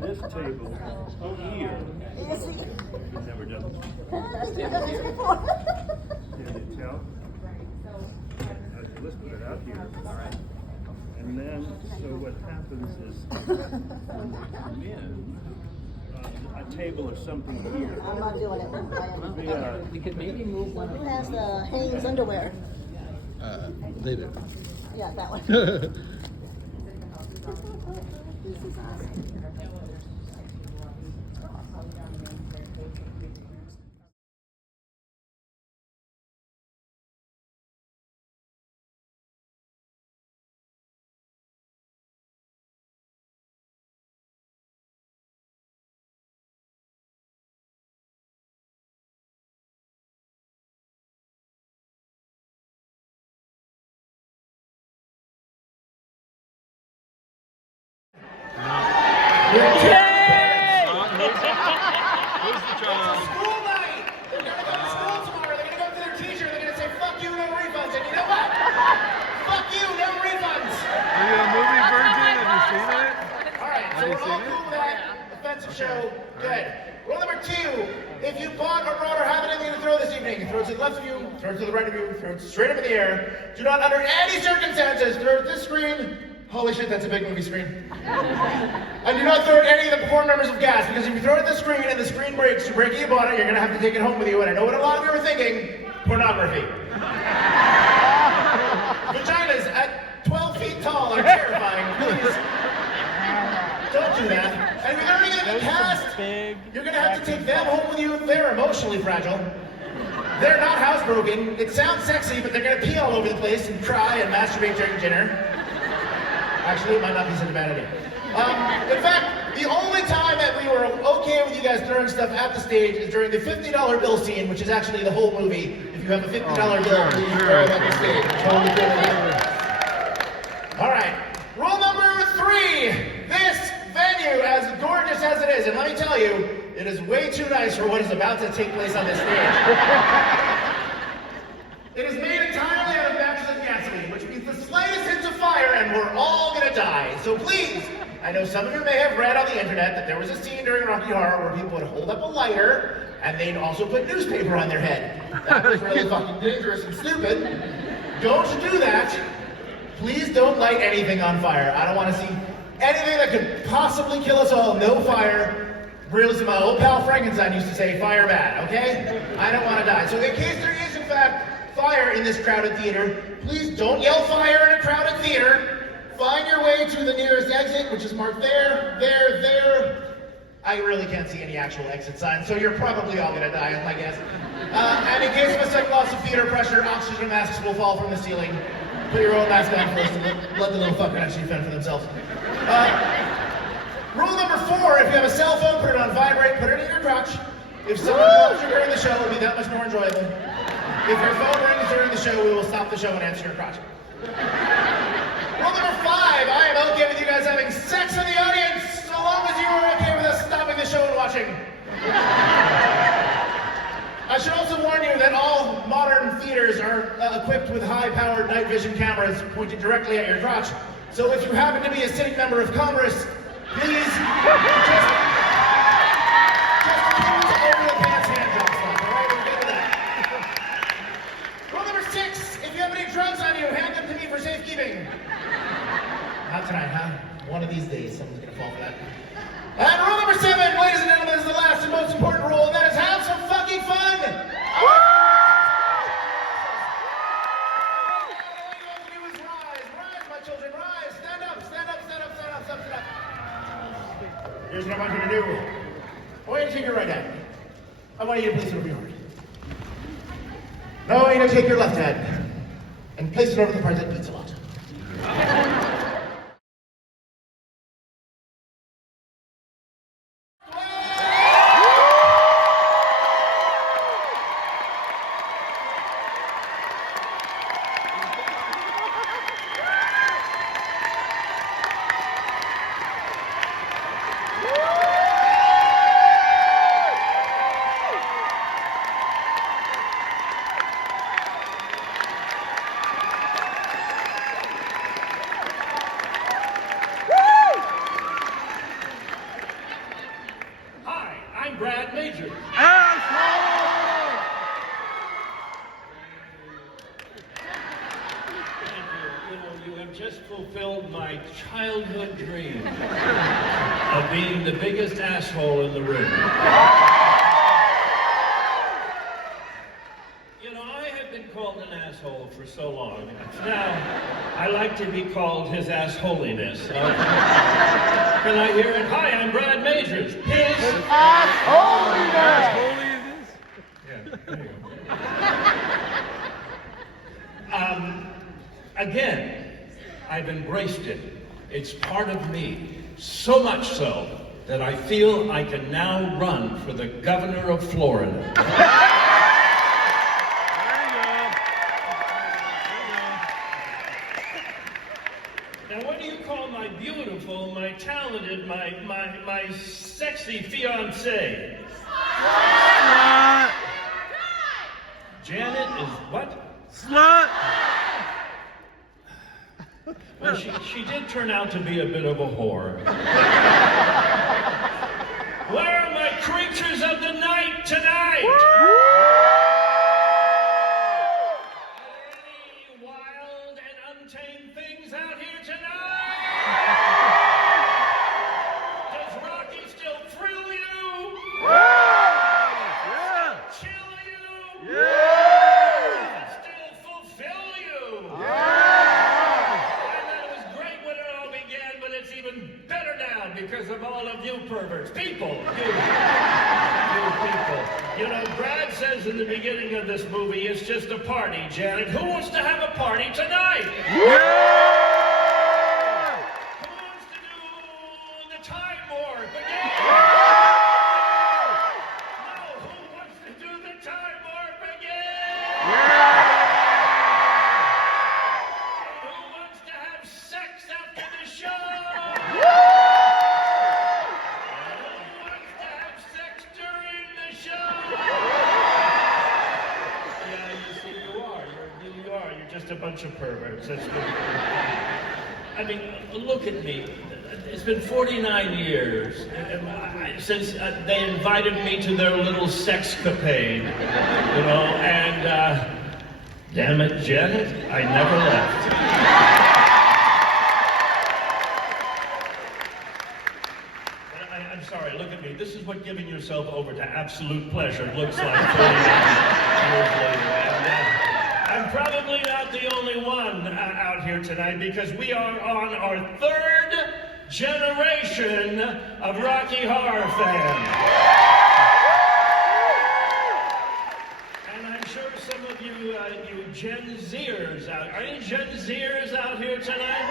This table here. We've never done this before. Can you tell? Okay, let's put it out here. All right. And then, so what happens is, when we come in, a table or something here. I'm not doing it. You could maybe move one. Who has the Hanes underwear? They do. Yeah, that one. School night! They're gonna go to school tomorrow. They're gonna go up to their teacher. They're gonna say, "Fuck you, no refunds." And you know what? Fuck you, no refunds. Are you a movie virgin? Have you seen it? All right, so we're all cool with that. Offensive show, good. Rule number 2: if you bought or brought or have anything to throw this evening, throw it to the left of you, throw it to the right of you, throw it straight up in the air. Do not, under any circumstances, throw it at this screen. Holy shit, that's a big movie screen. And do not throw it at any of the perform members of gas, because if you throw it at the screen and the screen breaks, you're breaking about it, you're gonna have to take it home with you. And I know what a lot of you are thinking: pornography. Vaginas at 12 feet tall are terrifying. Please don't do that. And if you're gonna be in the cast, you're gonna have to take them home with you. They're emotionally fragile. They're not housebroken. It sounds sexy, but they're gonna pee all over the place and cry and masturbate during dinner. Actually, it might not be such a bad idea. In fact, the only time that we were okay with you guys throwing stuff at the stage is during the $50 bill scene, which is actually the whole movie. If you have a $50 bill, please throw it at the stage. Totally good idea. All right, rule number 3. This venue, as gorgeous as it is, and let me tell you, it is way too nice for what is about to take place on this stage. It is made entirely out of matches and gasoline, which means the slightest hint of fire and we're all gonna die. So please, I know some of you may have read on the internet that there was a scene during Rocky Horror where people would hold up a lighter and they'd also put newspaper on their head. That was really fucking dangerous and stupid. Don't do that. Please don't light anything on fire. I don't want to see anything that could possibly kill us all. No fire. Realism, my old pal Frankenstein used to say, fire bad, okay? I don't want to die. So in case there is, in fact, fire in this crowded theater, please don't yell fire in a crowded theater. Find your way to the nearest exit, which is marked there, there, there. I really can't see any actual exit signs, so you're probably all gonna die, is my guess. And in case of a sudden loss of theater pressure, oxygen masks will fall from the ceiling. Put your own mask on first and let the little fucker actually fend for themselves. Rule number 4, if you have a cell phone, put it on vibrate, put it in your crotch. If someone calls you during the show, it'll be that much more enjoyable. If your phone rings during the show, we will stop the show and answer your crotch. Rule number 5, I am okay with you guys having sex in the audience, so long as you are okay with us stopping the show and watching. I should also warn you that all modern theaters are equipped with high-powered night vision cameras pointed directly at your crotch. So if you happen to be a sitting member of Congress, please just over the pants hand job stuff, all right? We're good with that. Rule number 6, if you have any drugs on you, hand them to me for safekeeping. Not tonight, huh? One of these days, someone's gonna fall for that. And rule number 7, ladies and gentlemen, is the last and most important rule, and that is have some fucking fun! Here's what I want you to do. I want you to take your right hand. I want you to place it over your heart. Now I want you to take your left hand and place it over the part that beats a lot. majors. Asshole! Thank you. You know, you have just fulfilled my childhood dream of being the biggest asshole in the room. You know, I have been called an asshole for so long. Now, I like to be called His Assholiness. Can I hear it? Hi, I'm Brad Majors. His Assholiness! Yeah, there you go. Again, I've embraced it. It's part of me. So much so that I feel I can now run for the governor of Florida. Now, what do you call my beautiful, my talented, my sexy fiancée? Slut! Janet is what? Slut! Well, she did turn out to be a bit of a whore. Where are my creatures of the night tonight? Any wild and untamed things out here tonight? Does Rocky still thrill you? Yeah! Chill you? Yeah! Does it still fulfill you? Because of all of you perverts. People. You people. You know, Brad says in the beginning of this movie, it's just a party, Janet. Who wants to have a party tonight? Yeah! Who wants to do the time warp again? No, who wants to do the time warp again? Who wants to have sex after the show? Just a bunch of perverts. That's what I mean, look at me. It's been 49 years since they invited me to their little sexcapade, you know, and damn it, Janet, I never left. I'm sorry, look at me. This is what giving yourself over to absolute pleasure looks like 49 years later. And, I'm probably not the only one out here tonight because we are on our third generation of Rocky Horror fans. And I'm sure some of you, you Gen Zers out, are any Gen Zers out here tonight?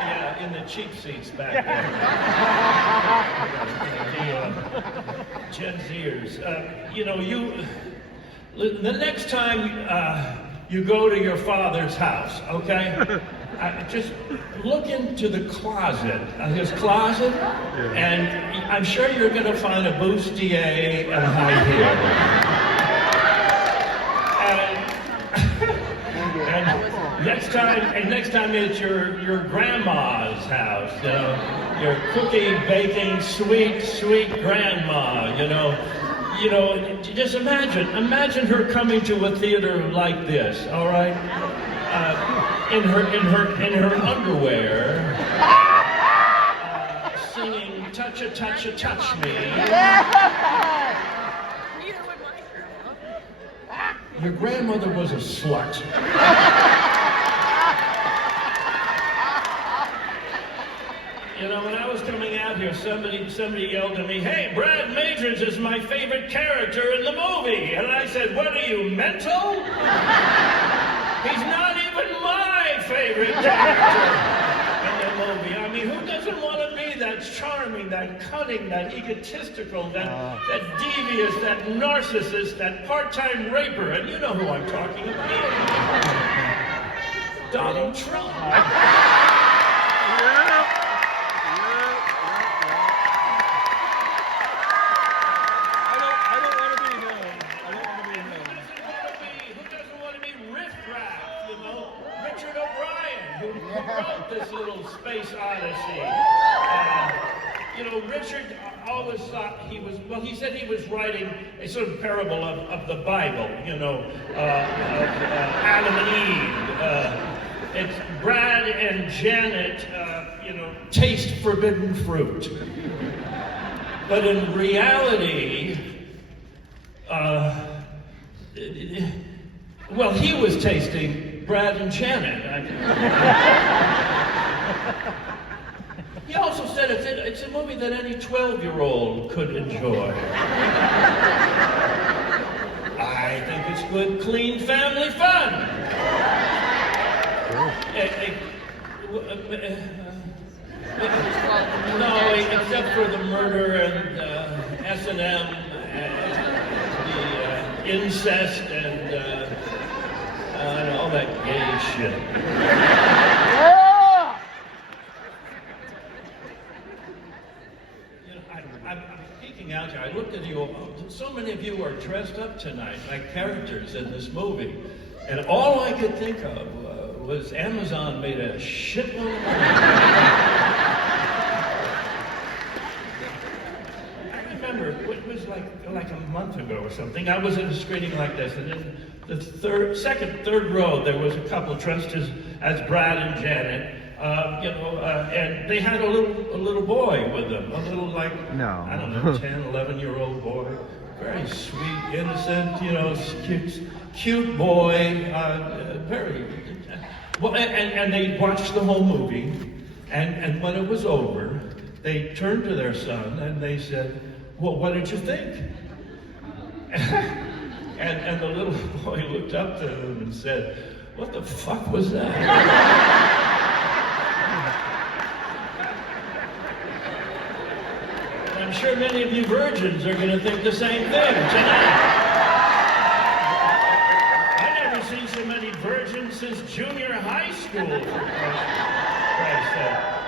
Yeah, in the cheap seats back there. The Gen Zers. You know, the next time you go to your father's house, okay, just look into the closet, his closet, and I'm sure you're going to find a bustier and a high heel. And next time it's your grandma's house, you know, your cookie baking sweet grandma, you know. You know, just imagine her coming to a theater like this, all right? In her underwear, singing "Touch a Touch a Touch Me." Your grandmother was a slut. You know, when I was coming out here, somebody yelled at me, "Hey, Brad Majors is my favorite character in the movie." And I said, "What are you, mental? He's not even my favorite character in the movie." I mean, who doesn't want to be that charming, that cunning, that egotistical, that devious, that narcissist, that part-time raper? And you know who I'm talking about. Donald Trump. This little space odyssey. You know, Richard always thought he was, well, he said he was writing a sort of parable of the Bible, you know, of Adam and Eve. It's Brad and Janet, you know, taste forbidden fruit. But in reality, well, he was tasting Brad and Janet. He also said it's a movie that any 12-year-old could enjoy. I think it's good, clean family fun. No, except for the murder and S&M and the incest and all that gay shit. I'm peeking out here. I looked at you. So many of you are dressed up tonight like characters in this movie. And all I could think of was Amazon made a shitload of money. I remember, it was like a month ago or something, I was in a screening like this, and in the third row, there was a couple dressed as Brad and Janet. And they had a little boy with them, a little I don't know, 10, 11-year-old boy, very sweet, innocent, you know, cute boy, very, well, and they watched the whole movie, and when it was over, they turned to their son and they said, well, what did you think? and the little boy looked up to them and said, what the fuck was that? I'm sure many of you virgins are going to think the same thing tonight. I've never seen so many virgins since junior high school.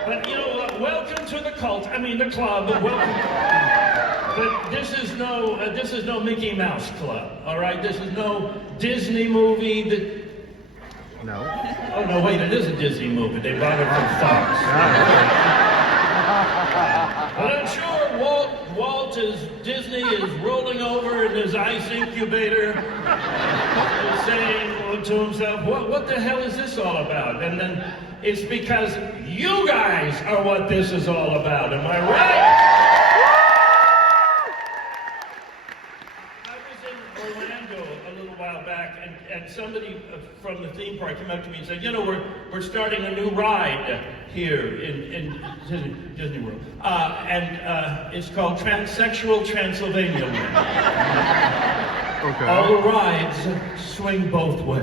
But you know, welcome to the cult. I mean, the club. Welcome. But this is no Mickey Mouse Club. All right, this is no Disney movie. No. Oh no, wait, it is a Disney movie. They bought it from Fox. But I'm sure Disney is rolling over in his ice incubator and saying to himself, what the hell is this all about? And then it's because you guys are what this is all about. Am I right? I was in Orlando a little while back, and somebody from the theme park came up to me and said, you know, we're starting a new ride here in Disney World. And it's called Transsexual Transylvania. Okay. All the rides swing both ways.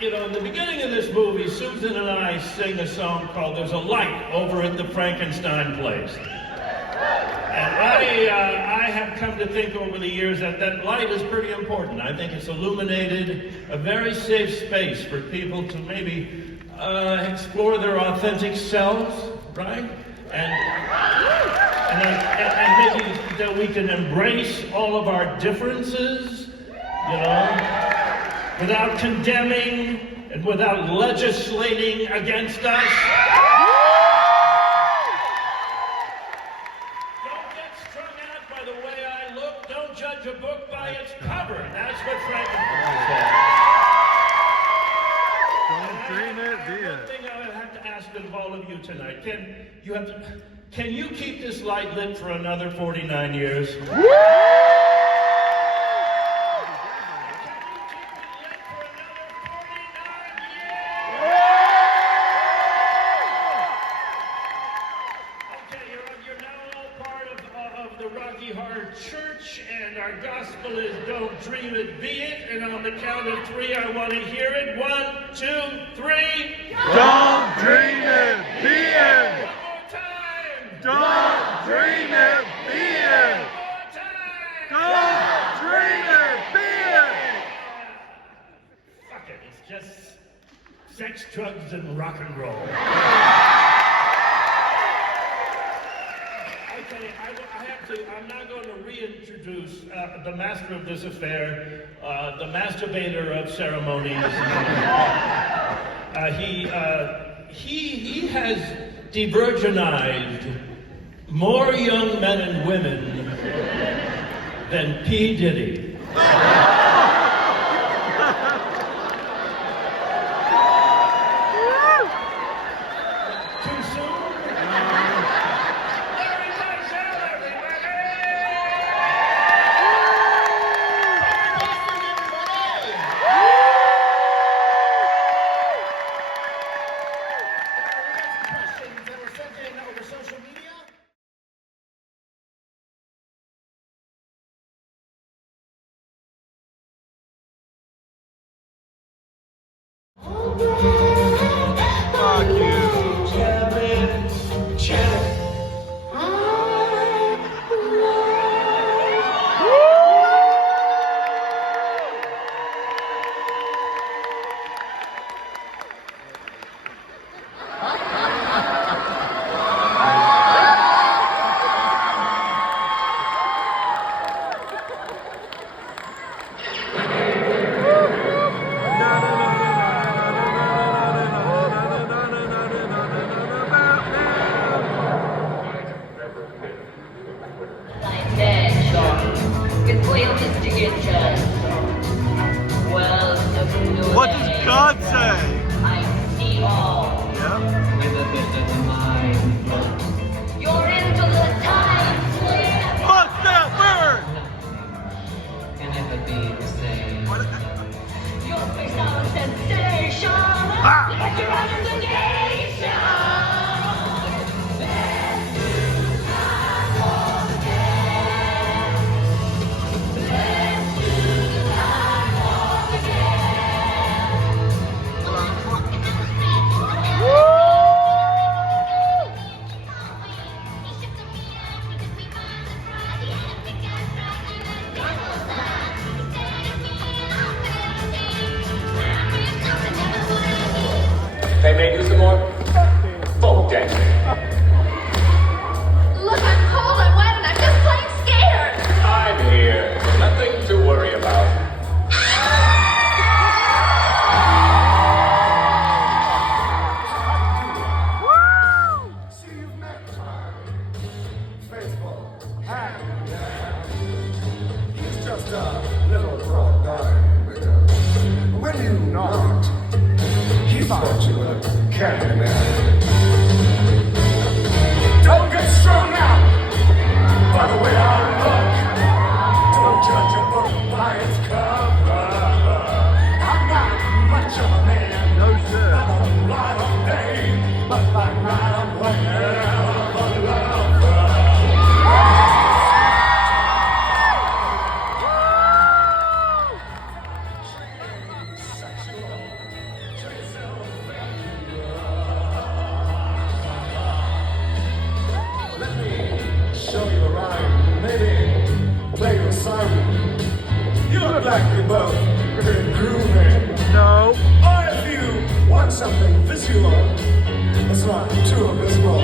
You know, in the beginning of this movie, Susan and I sing a song called There's a Light Over at the Frankenstein Place. And I have come to think over the years that light is pretty important. I think it's illuminated a very safe space for people to maybe explore their authentic selves, right? And maybe that we can embrace all of our differences, you know, without condemning and without legislating against us. Judge a book by its cover. That's what Frankenstein said. Don't dream it, be it. One thing I would have to ask of all of you tonight. Can you keep this light lit for another 49 years? Woo! Church, and our gospel is don't dream it, be it. And on the count of three, I want to hear it. 1, 2, 3. Don't dream it, be it. One more time. Don't dream it, be it. One more time. Don't dream it, be it. Fuck it, it's just sex, drugs, and rock and roll. I'm not going to reintroduce the master of this affair, the masturbator of ceremonies. he has de-virginized more young men and women than P. Diddy. Too soon? Everybody shout, everybody! Questions that were sent in over social media? Fuck you. What does God say? I see all. Yeah. With a bit of mind. You're into the time slip. What's that word? Can never be the same. Your face now a sensation. Like you're under the nation. Let's do the time walk again. Let's do the time walk again. Come on, walking down the street forever. They may do some more folk dancing. Look, I'm cold, I'm wet, and I'm just plain scared. I'm here. Nothing to worry about. See you've met faithful happy man. He's just a little frog guy. When you knocked, he thought you were a candy man. Don't get strung out by the way I look. Don't judge a book by its cover. I'm not much of a man. No shit. Not a lot of day, but by night I'm one hell of a lover. Let me show you a rhyme. Maybe play you a siren. You look like you're both pretty groovy. No. Or if you want something visual, that's not too abysmal,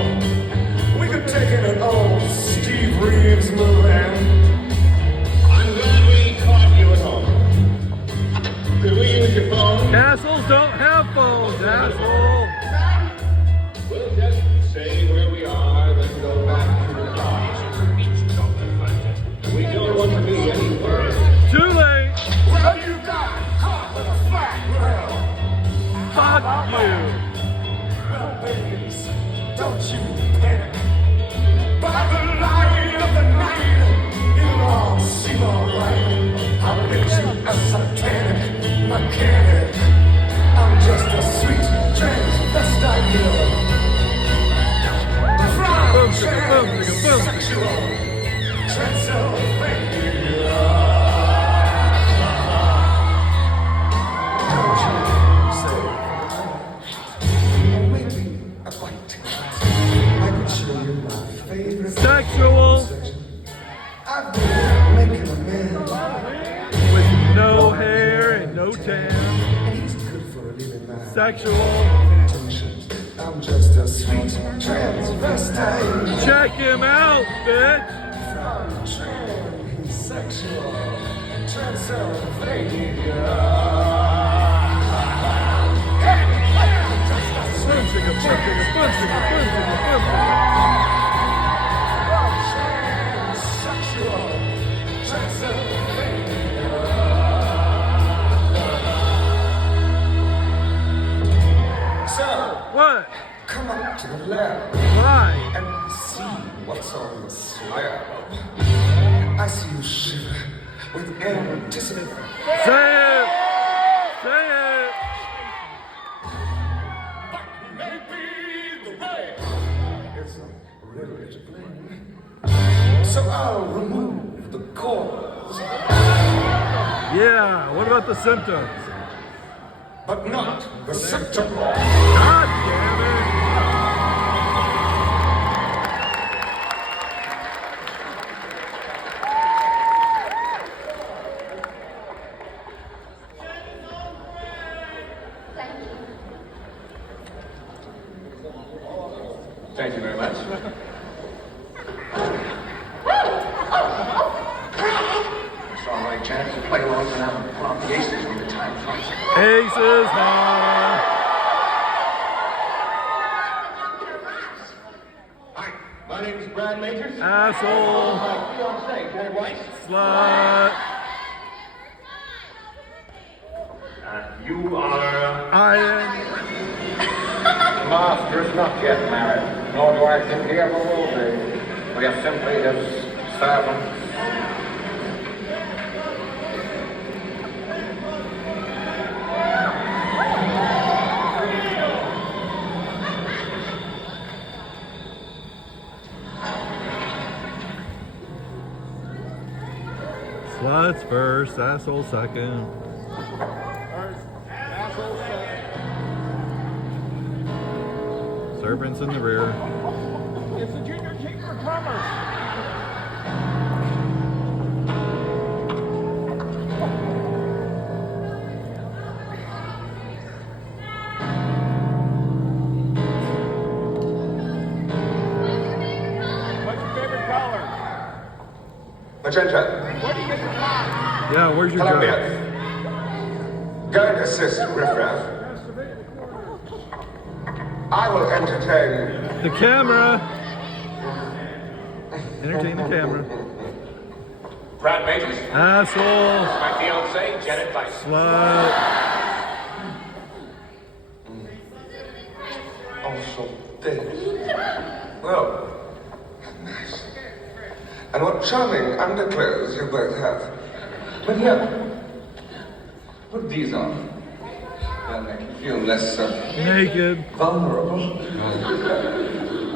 we could take in an old Steve Reeves movie. I'm glad we caught you at home. Could we use your phone? Castles don't have phones, asshole. We'll just say where we are, then go back to the car. We don't want to be any worse. Too late. Well, you got caught with a flat grill. Fuck you. Well, babies, don't you panic. By the light of the night, it'll all seem alright. I'll get you a satanic mechanic. I'm just a sweet transvestite girl. From transsexual Transylvania. Don't you say? Maybe I'd like to. I could show you my favorite Sexual. I've been making a man, With no hair and no tan. and he's good for a living man. Sexual. I'm just a sweet transvestite. Check him out, bitch. From transsexual Transylvania. Hey, I'm just a sweet What? Come up to the lab Why? and see what's on the slab. I see you shiver with anticipation. Say it! Say it! Maybe the way is really to blame. So I'll remove the cause, Yeah, what about the symptoms? but not the symptom. God damn it! Thank you very much. It's all right, Janet. You play along and I'll pull out the aces when the time comes. Aces high. Hi, my name is Brad Majors. Asshole. My fiancée, Janet Weiss. Slut. You are... Iron. Master's not yet married, nor do I think he ever will be. We are simply his servants. Sluts first, asshole second. Servants in the rear. It's the Junior Chamber of Commerce. What's your favorite color? Magenta, Where do you get your pie? Yeah, where's your Columbia. job? Go and assist Riffraff. I will entertain. The camera. Entertain the camera. Brad Majors. Asshole. My fiancée, Janet Weiss. Slut. Also this. Well, nice. And what charming underclothes you both have. But here, put these on. They'll make you feel less Naked. vulnerable.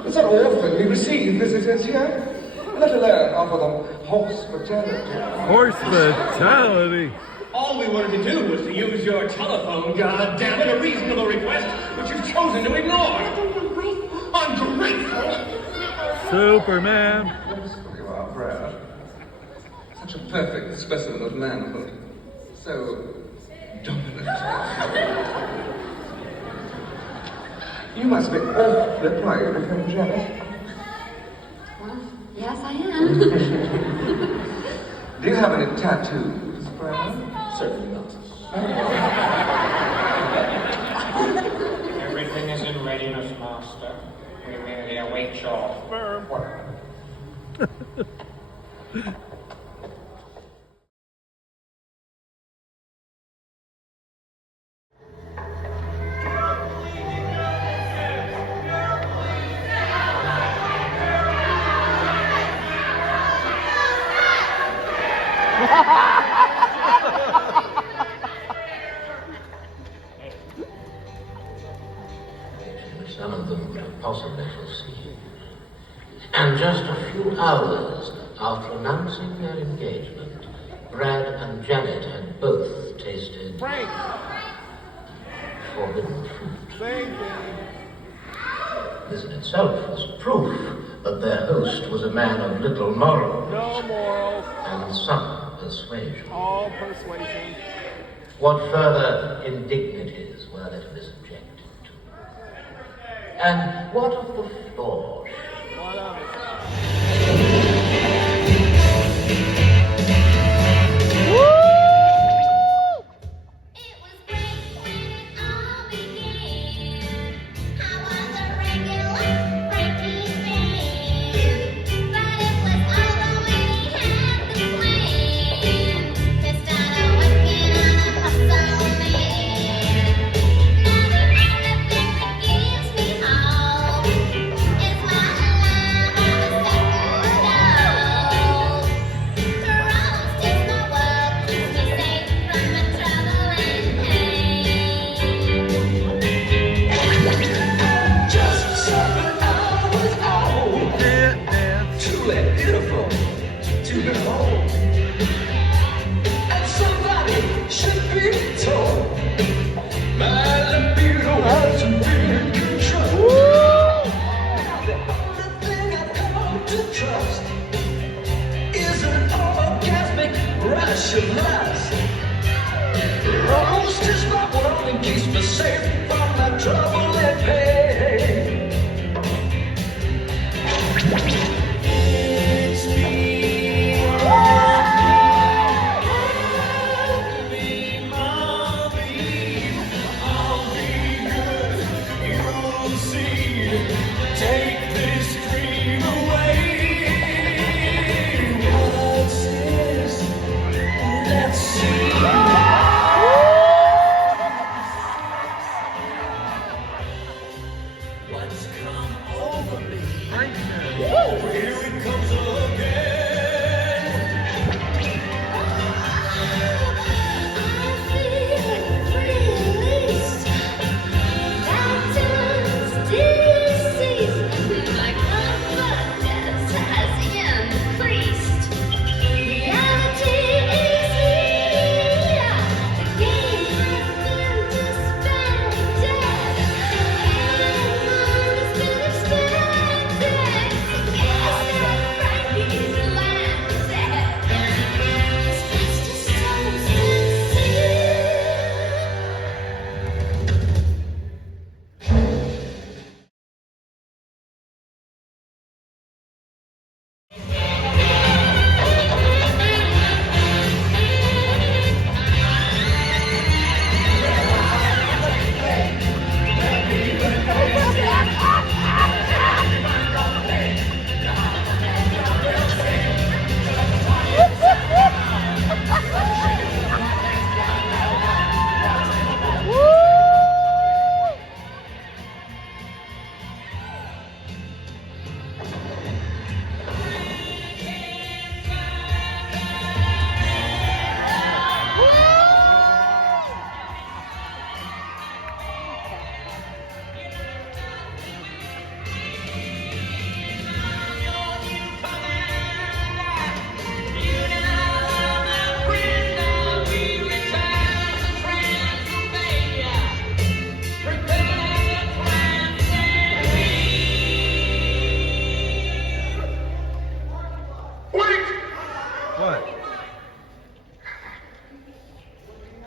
It's not often we receive visitors here, let alone offer them hospitality. Hospitality. All we wanted to do was to use your telephone, God damn it, a reasonable request, which you've chosen to ignore. Ungrateful! Superman. Graceful you are, Brad. Such a perfect specimen of manhood. So dominant. You must be awfully proud of him, Janet. Well, yes, I am. Do you have any tattoos, Brad? Certainly not. Everything is in readiness, Master. We merely await your firm word. Some of them can possibly foresee. And just a few hours after announcing their engagement, Brad and Janet had both tasted forbidden fruit. This in itself was proof that their host was a man of little morals. No morals. And some persuasion. All persuasion. What further indignities were there to be subjected to? And what of the floor? What of it? Gives me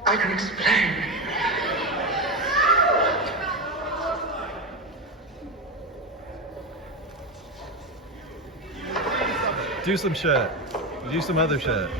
I can explain. Do some shit. Do some other shit.